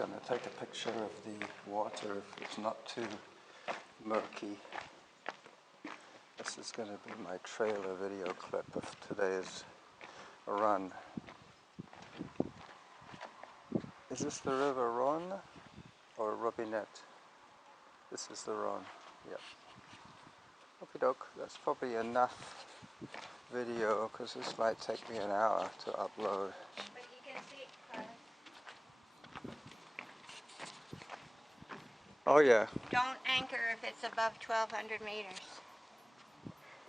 going to take a picture of the water if it's not too murky. This is going to be my trailer video clip of today's run. Is this the River Rhône or Robinet? This is the Rhône, yep. Okie doke, that's probably enough video because this might take me an hour to upload. But you can see it close. Oh yeah. Don't anchor if it's above 1,200 meters.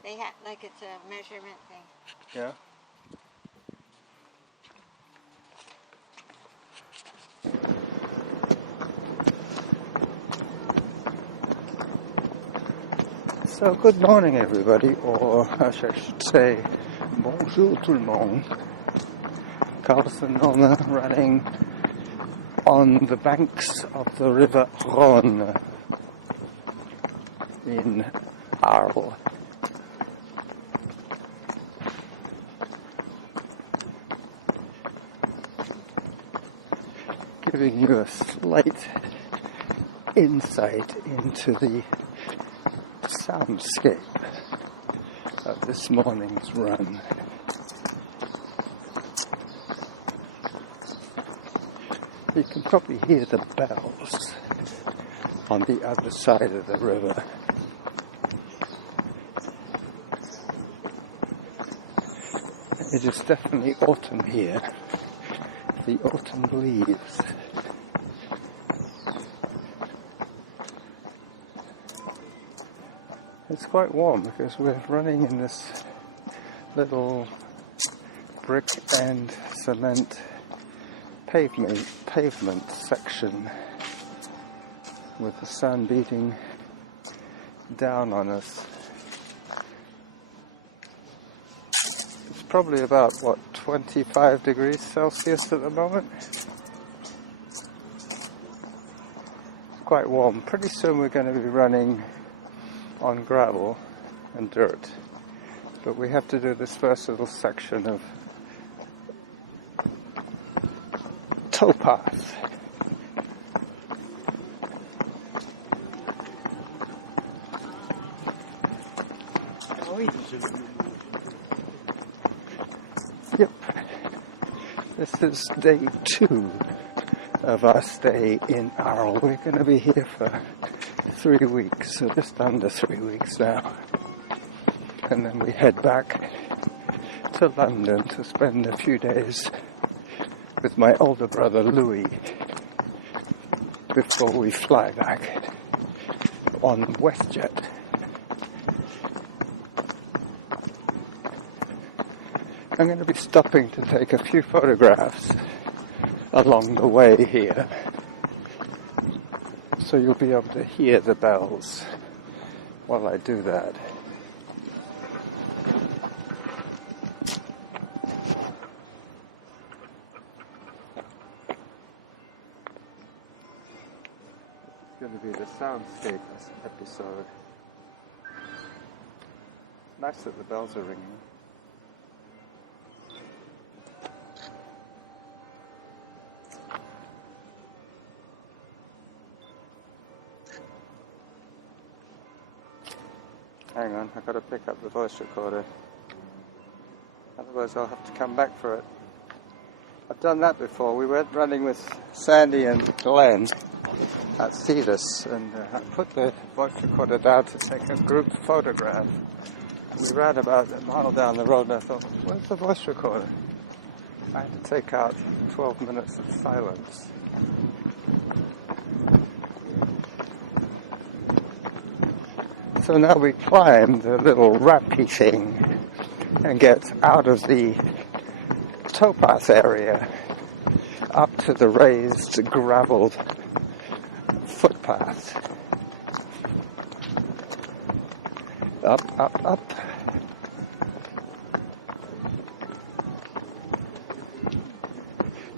They have, like it's a measurement thing. Yeah. So good morning everybody, or I should say bonjour tout le monde. Carlson Norma running on the banks of the River Rhône in Arles. Giving you a slight insight into the soundscape of this morning's run. You can probably hear the bells on the other side of the river. It is definitely autumn here. The autumn leaves. It's quite warm because we're running in this little brick and cement pavement section with the sun beating down on us. It's probably about, 25 degrees Celsius at the moment. It's quite warm. Pretty soon we're going to be running on gravel and dirt, but we have to do this first little section of towpath. Yep, this is day 2 of our stay in Arles. We're going to be here for 3 weeks, so just under 3 weeks now, and then we head back to London to spend a few days with my older brother Louis before we fly back on WestJet. I'm going to be stopping to take a few photographs along the way here, so you'll be able to hear the bells while I do that. It's going to be the soundscape episode. Nice that the bells are ringing. Hang on, I've got to pick up the voice recorder. Otherwise I'll have to come back for it. I've done that before. We went running with Sandy and Glenn at Thetis, and I put the voice recorder down to take a group photograph. We ran about a mile down the road and I thought, where's the voice recorder? I had to take out 12 minutes of silence. So now we climb the little rappy thing and get out of the towpath area up to the raised gravelled footpath. Up, up, up.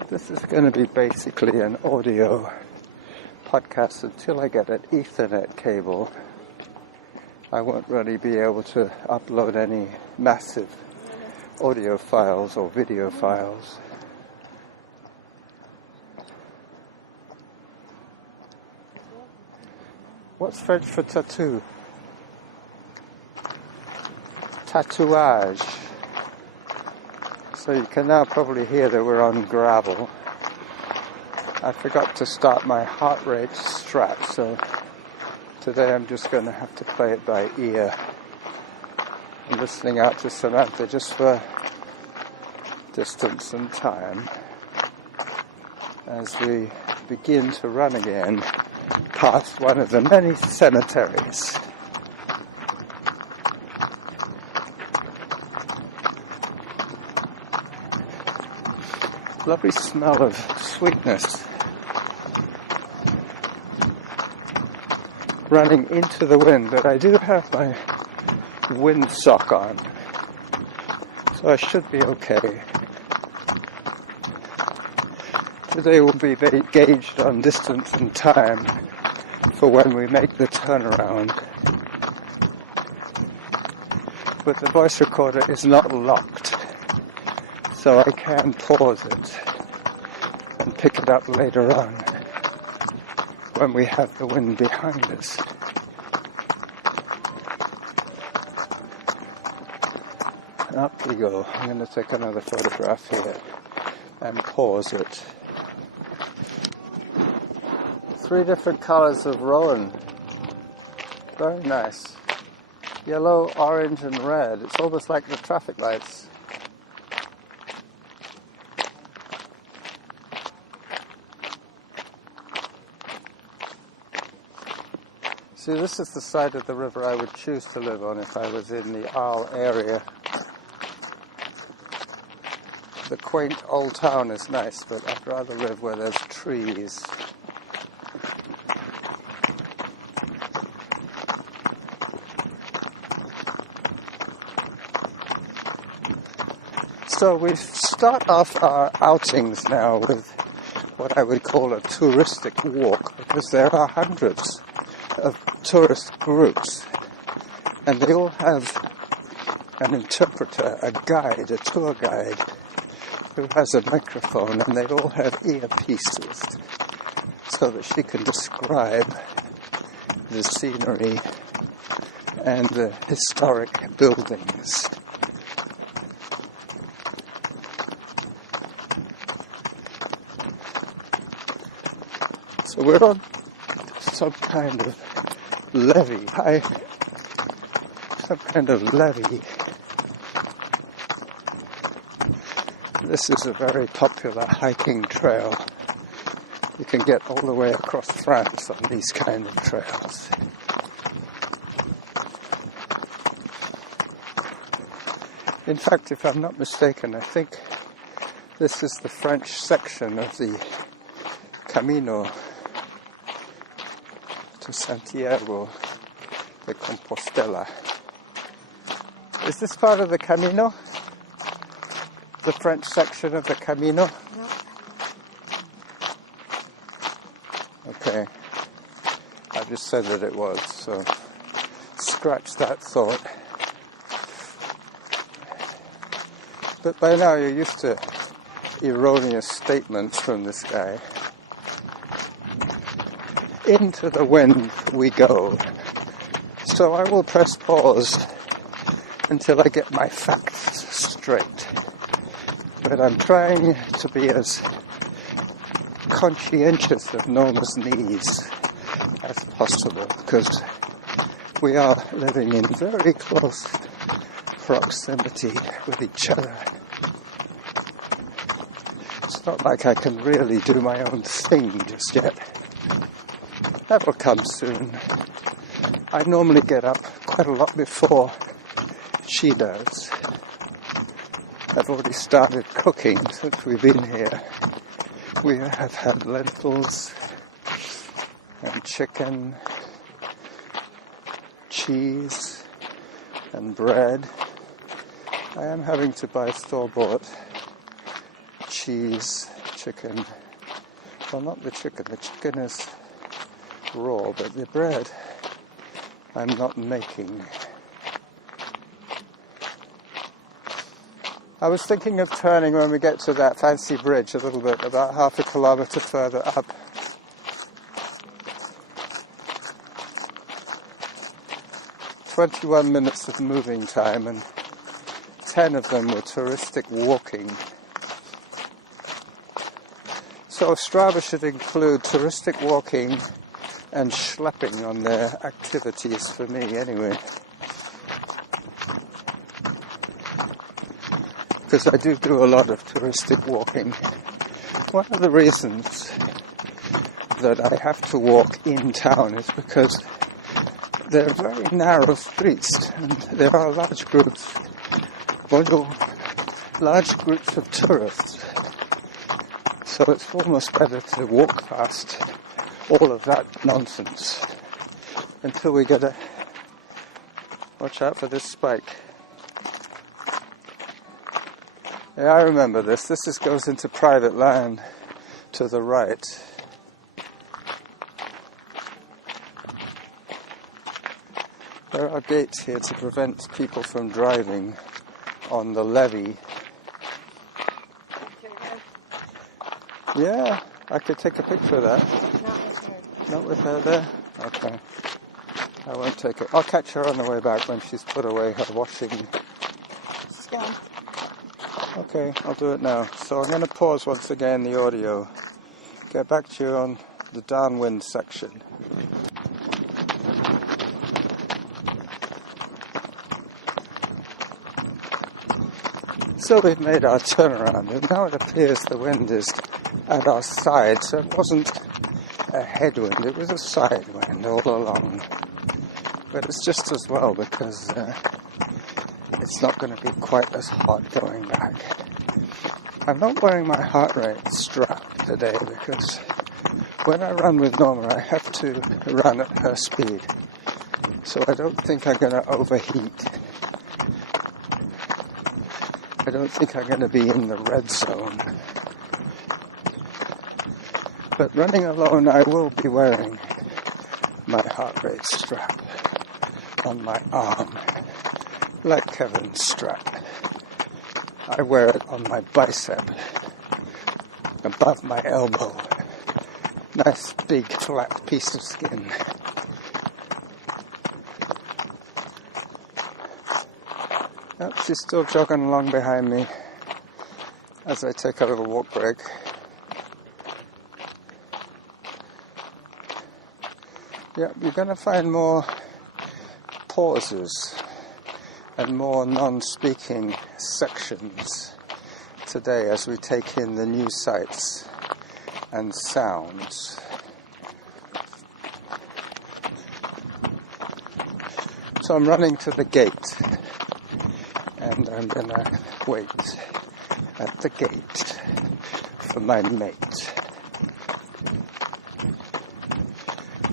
This is going to be basically an audio podcast until I get an Ethernet cable. I won't really be able to upload any massive audio files or video files. What's French for tattoo? Tatouage. So you can now probably hear that we're on gravel. I forgot to start my heart rate strat, so today I'm just going to have to play it by ear. I'm listening out to Samantha just for distance and time as we begin to run again past one of the many cemeteries. Lovely smell of sweetness running into the wind, but I do have my windsock on, so I should be okay. Today will be gauged on distance and time for when we make the turnaround. But the voice recorder is not locked, so I can pause it and pick it up later on when we have the wind behind us. Up we go. I'm going to take another photograph here and pause it. 3 different colors of rowan. Very nice. Yellow, orange and red. It's almost like the traffic lights. See, this is the side of the river I would choose to live on if I was in the Arles area. The quaint old town is nice, but I'd rather live where there's trees. So we start off our outings now with what I would call a touristic walk, because there are hundreds of tourist groups, and they all have an interpreter, a guide, a tour guide, who has a microphone, and they all have earpieces so that she can describe the scenery and the historic buildings. So we're on some kind of levee, some kind of levee. This is a very popular hiking trail. You can get all the way across France on these kind of trails. In fact, if I'm not mistaken, I think this is the French section of the Camino to Santiago de Compostela. Is this part of the Camino? The French section of the Camino? No. Okay. I just said that it was, so scratch that thought. But by now you're used to erroneous statements from this guy. Into the wind we go. So I will press pause until I get my facts straight. But I'm trying to be as conscientious of Norma's needs as possible, because we are living in very close proximity with each other. It's not like I can really do my own thing just yet. That will come soon. I normally get up quite a lot before she does. I've already started cooking since we've been here. We have had lentils and chicken, cheese and bread. I am having to buy store-bought cheese, chicken. Well, not the chicken. The chicken is raw, but the bread I'm not making. I was thinking of turning when we get to that fancy bridge a little bit, about half a kilometre further up. 21 minutes of moving time, and 10 of them were touristic walking. So Strava should include touristic walking and schlepping on their activities for me anyway. Because I do a lot of touristic walking. One of the reasons that I have to walk in town is because they're very narrow streets and there are large groups of tourists. So it's almost better to walk past all of that nonsense until we get a... Watch out for this spike. Yeah, I remember this. This goes into private land to the right. There are gates here to prevent people from driving on the levee. Yeah, I could take a picture of that. Not with her there? Okay. I won't take it. I'll catch her on the way back when she's put away her washing. Scum. Okay, I'll do it now. So I'm going to pause once again the audio. Get back to you on the downwind section. So we've made our turnaround, and now it appears the wind is at our side, so it wasn't a headwind, it was a side wind all along. But it's just as well because it's not going to be quite as hot going back. I'm not wearing my heart rate strap today because when I run with Norma I have to run at her speed, so I don't think I'm going to overheat. I don't think I'm going to be in the red zone. But running alone, I will be wearing my heart rate strap on my arm, like Kevin's strap. I wear it on my bicep, above my elbow. Nice big flat piece of skin. Oh, she's still jogging along behind me as I take a little walk break. Yeah, you're going to find more pauses and more non-speaking sections today as we take in the new sights and sounds. So I'm running to the gate. And I'm gonna wait at the gate for my mate.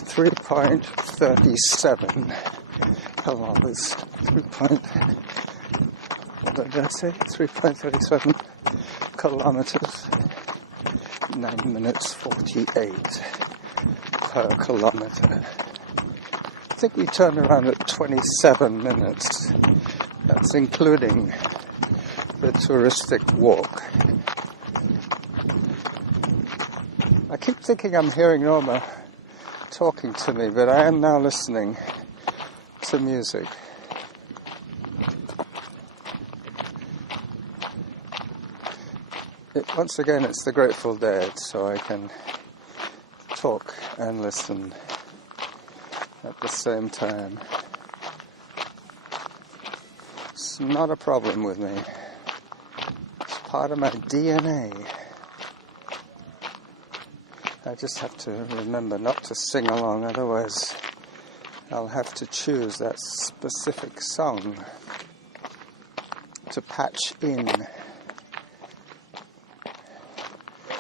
3.37 kilometers. What did I say? 3.37 kilometers. 9 minutes 48 per kilometer. I think we turned around at 27 minutes. That's including the touristic walk. I keep thinking I'm hearing Norma talking to me, but I am now listening to music. Once again, it's the Grateful Dead, so I can talk and listen at the same time. It's not a problem with me. It's part of my DNA. I just have to remember not to sing along, otherwise I'll have to choose that specific song to patch in. We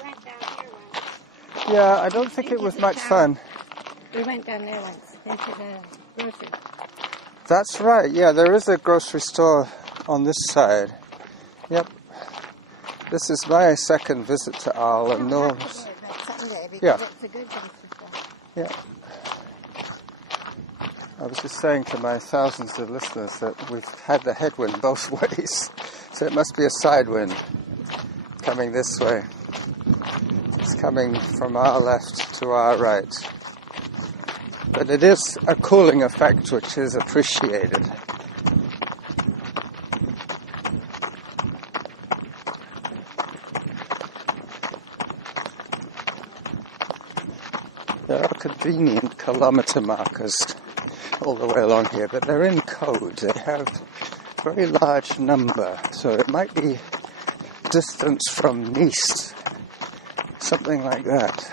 went down here once. Yeah, I don't think it was much fun. We went down there once, into the grocery. That's right, yeah, there is a grocery store on this side. Yep. This is my second visit to Arles and Norma's. Sunday, because Yeah. it's a good grocery store. Yeah. I was just saying to my thousands of listeners that we've had the headwind both ways, so it must be a side wind coming this way. It's coming from our left to our right. But it is a cooling effect which is appreciated. There are convenient kilometer markers all the way along here, but they're in code. They have a very large number, so it might be distance from Nice, something like that.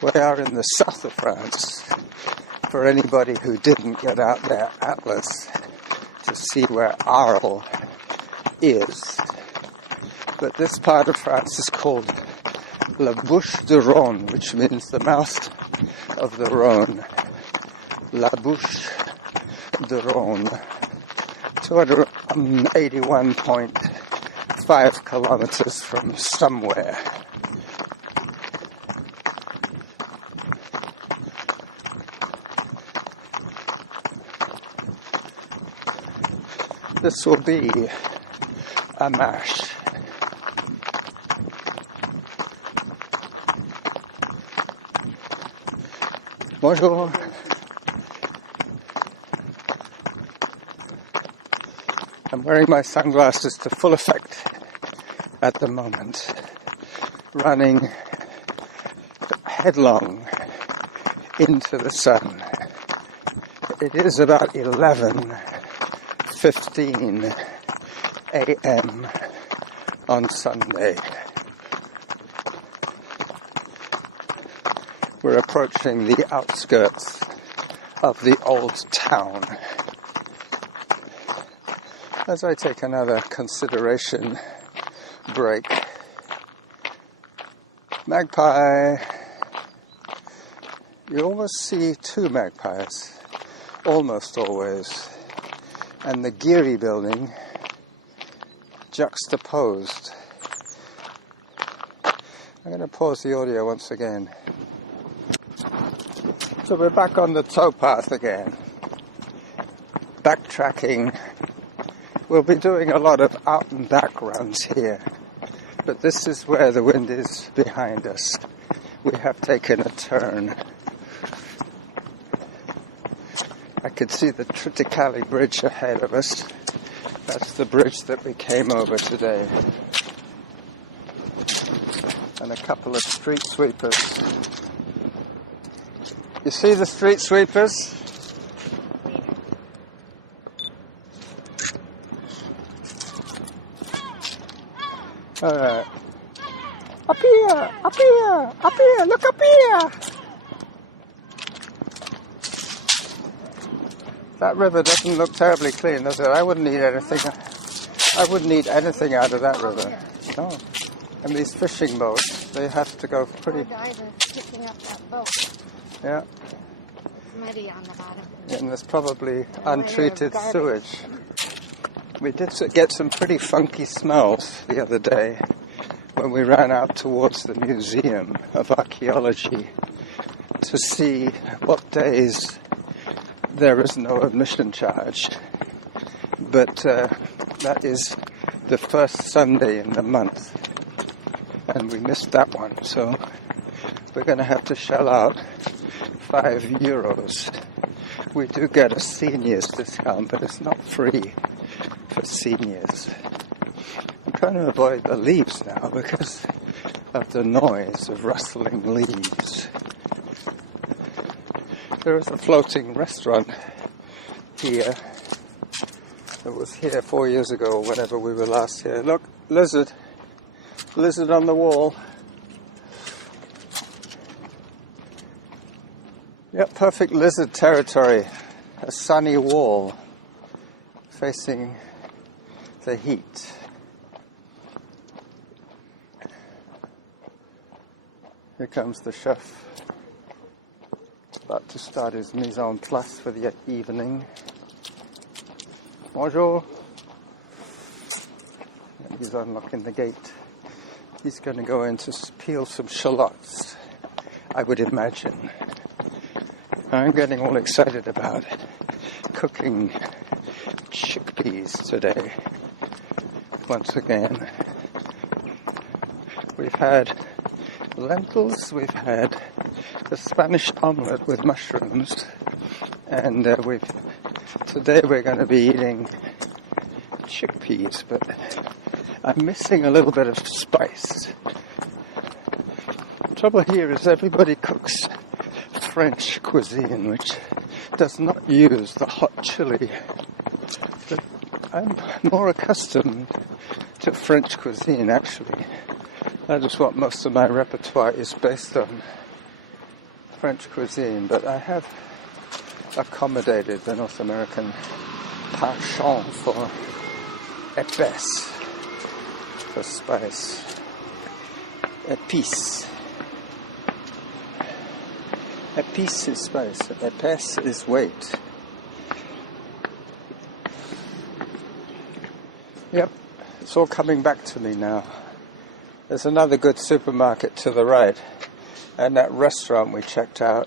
We are in the south of France, for anybody who didn't get out their atlas to see where Arles is. But this part of France is called La Bouche du Rhône, which means the mouth of the Rhône. La Bouche du Rhône. 281.5 kilometers from somewhere. This will be a mash. Bonjour. I'm wearing my sunglasses to full effect at the moment, running headlong into the sun. It is about 11:15 a.m. on Sunday. We're approaching the outskirts of the old town. As I take another consideration break, magpie, you always see two magpies, almost always, and the Geary building juxtaposed. I'm going to pause the audio once again. So we're back on the towpath again, backtracking. We'll be doing a lot of out and back runs here, but this is where the wind is behind us. We have taken a turn. I can see the Triticale Bridge ahead of us. That's the bridge that we came over today. And a couple of street sweepers. You see the street sweepers? Alright. Up here! Up here! Up here! Look up here! That river doesn't look terribly clean, does it? I wouldn't eat anything out of that river. No. And these fishing boats, they have to go pretty... Diver picking up that boat. Yeah. It's muddy on the bottom. And there's probably untreated sewage. We did get some pretty funky smells the other day when we ran out towards the Museum of Archaeology to see what days there is no admission charge. But that is the first Sunday in the month, and we missed that one, so we're going to have to shell out €5. We do get a seniors discount, but it's not free for seniors. I'm trying to avoid the leaves now because of the noise of rustling leaves. There is a floating restaurant here that was here 4 years ago, whenever we were last here. Look, lizard. Lizard on the wall. Yep, perfect lizard territory. A sunny wall facing the heat. Here comes the chef, about to start his mise en place for the evening. Bonjour. And he's unlocking the gate. He's going to go in to peel some shallots, I would imagine. I'm getting all excited about cooking chickpeas today. Once again, we've had lentils, we've had a Spanish omelette with mushrooms, and today we're going to be eating chickpeas, but I'm missing a little bit of spice. The trouble here is everybody cooks French cuisine, which does not use the hot chili. But I'm more accustomed to French cuisine, actually. That is what most of my repertoire is based on, French cuisine. But I have accommodated the North American penchant for épaisse, for spice. Épice. Épice is spice. Épaisse is weight. Yep, it's all coming back to me now. There's another good supermarket to the right, and that restaurant we checked out.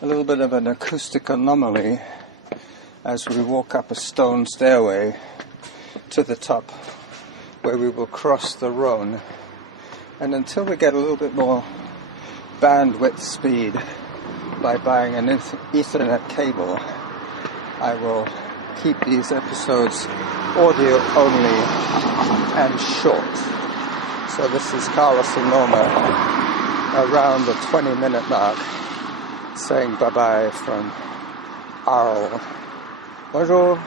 A little bit of an acoustic anomaly as we walk up a stone stairway to the top, where we will cross the Rhone. And until we get a little bit more bandwidth speed by buying an Ethernet cable, I will keep these episodes audio only and short. So this is Carlos and Norma around the 20-minute mark, saying bye-bye from Arles. Bonjour,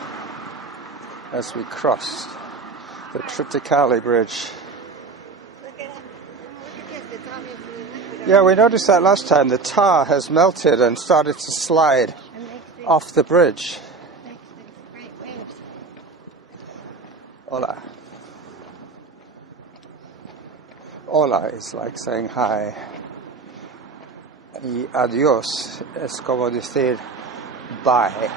as we cross the Triticale Bridge. Look at this. It's obviously liquid. Yeah, we noticed that last time. The tar has melted and started to slide And makes big, off the bridge. makes big great waves. Hola. Hola is like saying hi. Y adiós es como decir bye.